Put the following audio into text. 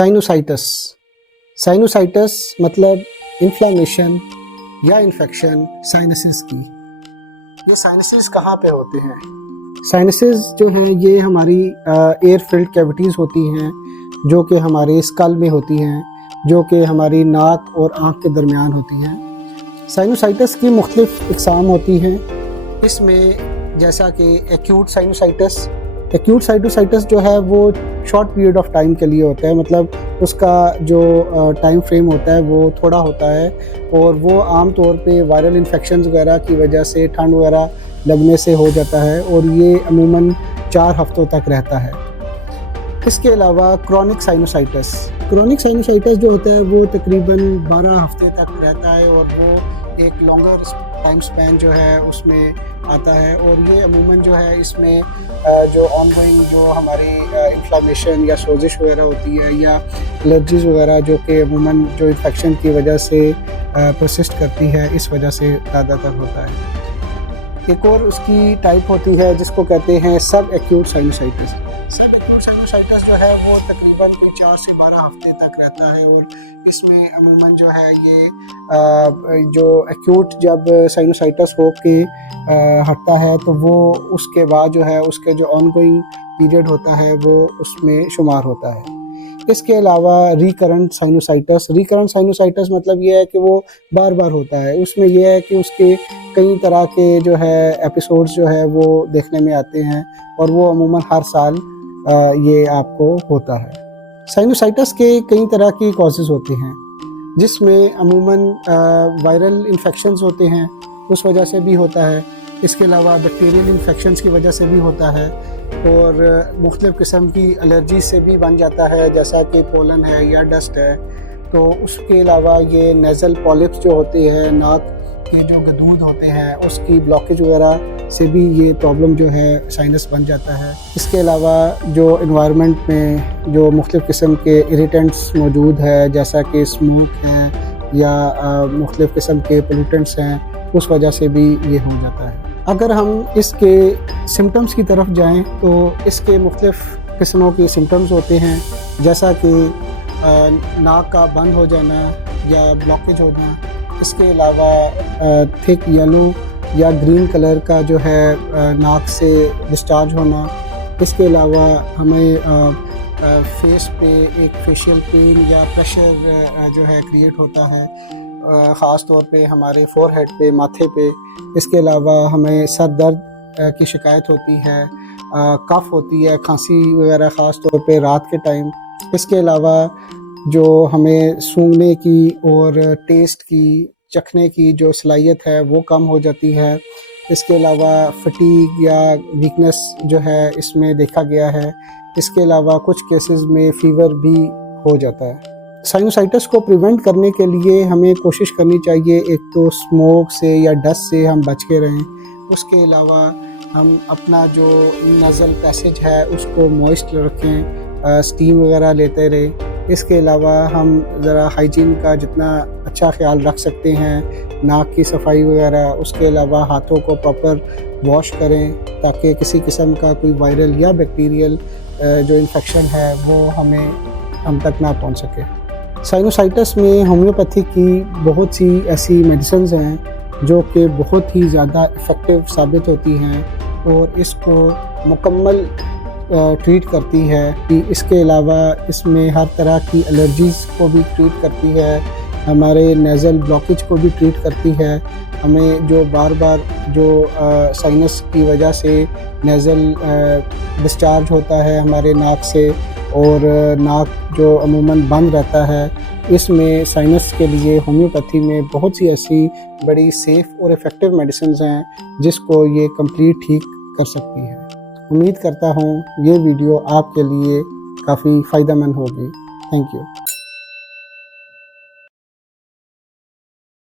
साइनोसाइटस। साइनोसाइटस मतलब इन्फ्लामेशन या infection sinuses की। ये साइनसेस कहाँ पे होते हैं? साइनसेस जो हैं ये हमारी एयर फिल्ड कैविटीज़ होती हैं जो कि हमारे स्कल में होती हैं, जो कि हमारी नाक और आँख के दरमियान होती हैं। साइनोसाइटस की मुख्तलिफ़ इक़साम होती हैं। इसमें जैसा कि एक्यूट साइनोसाइटस। एक्यूट साइनोसाइटस जो है वो शॉर्ट पीरियड ऑफ टाइम के लिए होता है, मतलब उसका जो टाइम फ्रेम होता है वो थोड़ा होता है और वो आम तौर पे वायरल इन्फेक्शंस वगैरह की वजह से, ठंड वगैरह लगने से हो जाता है और ये अमूमन 4 हफ्तों तक रहता है। इसके अलावा क्रोनिक साइनोसाइटस। क्रोनिक साइनोसाइटस जो होता है वो तकरीबन 12 हफ्ते तक रहता है और वो एक लॉन्गर टाइम स्पैन जो है उसमें आता है और ये अमूमन जो है इसमें जो ऑनगोइंग जो हमारी इन्फ्लामेशन या सोजिश वगैरह होती है या एलर्जीज़ वगैरह जो कि अमूमन जो इन्फेक्शन की वजह से परसिस्ट करती है, इस वजह से ज़्यादातर होता है। एक और उसकी टाइप होती है जिसको कहते हैं सब एक्यूट साइनोसाइटिस। सब एक्यूट साइनोसाइटिस जो है वो तकरीबन कोई 4 से 12 हफ्ते तक रहता है और इसमें अमूमन जो है ये जो एक्यूट जब साइनोसाइटिस हो के हटता है तो वो उसके बाद जो है उसके जो ऑनगोइंग पीरियड होता है वो उसमें शुमार होता है। इसके अलावा रिकरेंट साइनोसाइटिस मतलब ये है कि वो बार बार होता है। उसमें यह है कि उसके कई तरह के जो है एपिसोड्स जो है वो देखने में आते हैं और वो अमूमन हर साल ये आपको होता है। साइनोसाइटिस के कई तरह की कॉजेज़ होते हैं जिसमें अमूमन वायरल इन्फेक्शंस होते हैं, उस वजह से भी होता है। इसके अलावा बैक्टीरियल इन्फेक्शंस की वजह से भी होता है और मुख्तलिफ़ किस्म की एलर्जी से भी बन जाता है, जैसा कि पोलन है या डस्ट है। तो उसके अलावा ये नेज़ल पॉलिप्स जो होते हैं, नाक के जो गदूद होते हैं उसकी ब्लॉकेज वगैरह से भी ये प्रॉब्लम जो है साइनस बन जाता है। इसके अलावा जो इन्वायरमेंट में जो मुख्तलिफ़ किस्म के इरिटेंट्स मौजूद है, जैसा कि स्मोक है या मुख्तलिफ़ किस्म के पोल्यूटेंट्स हैं, उस वजह से भी ये हो जाता है। अगर हम इसके सिम्टम्स की तरफ जाएं तो इसके मुख्तलिफ़ किस्मों के सिम्टम्स होते हैं, जैसा कि नाक का बंद हो जाना या ब्लॉकेज होना। इसके अलावा थिक येलो या ग्रीन कलर का जो है नाक से डिस्चार्ज होना। इसके अलावा हमें फेस पे एक फेशियल पेन या प्रेशर जो है क्रिएट होता है, ख़ास तौर पे हमारे फोरहेड पे, माथे पे। इसके अलावा हमें सर दर्द की शिकायत होती है, कफ़ होती है, खांसी वगैरह ख़ास तौर पे रात के टाइम। इसके अलावा जो हमें सूंघने की और टेस्ट की, चखने की जो सलाहियत है वो कम हो जाती है। इसके अलावा फटीग या वीकनेस जो है इसमें देखा गया है। इसके अलावा कुछ केसेस में फ़ीवर भी हो जाता है। साइनोसाइटिस को प्रिवेंट करने के लिए हमें कोशिश करनी चाहिए, एक तो स्मोक से या डस्ट से हम बच के रहें। उसके अलावा हम अपना जो नज़ल पैसेज है उसको मॉइस्ट रखें, स्टीम वगैरह लेते रहें। इसके अलावा हम ज़रा हाइजीन का जितना अच्छा ख्याल रख सकते हैं, नाक की सफाई वगैरह। उसके अलावा हाथों को प्रॉपर वॉश करें ताकि किसी किस्म का कोई वायरल या बैक्टीरियल जो इन्फेक्शन है वो हम तक ना पहुंच सके। साइनोसाइटिस में होम्योपैथी की बहुत सी ऐसी मेडिसिन्स हैं जो कि बहुत ही ज़्यादा इफ़ेक्टिव साबित होती हैं और इसको मुकम्मल ट्रीट करती है। कि इसके अलावा इसमें हर तरह की एलर्जीज़ को भी ट्रीट करती है, हमारे नेज़ल ब्लॉकेज को भी ट्रीट करती है। हमें जो बार बार जो साइनस की वजह से नेज़ल डिस्चार्ज होता है हमारे नाक से और नाक जो अमूमन बंद रहता है, इसमें साइनस के लिए होम्योपैथी में बहुत सी ऐसी बड़ी सेफ़ और इफ़ेक्टिव मेडिसिन्स हैं जिसको ये कंप्लीट ठीक कर सकती है। उम्मीद करता हूँ ये वीडियो आपके लिए काफ़ी फ़ायदेमंद होगी। Thank you.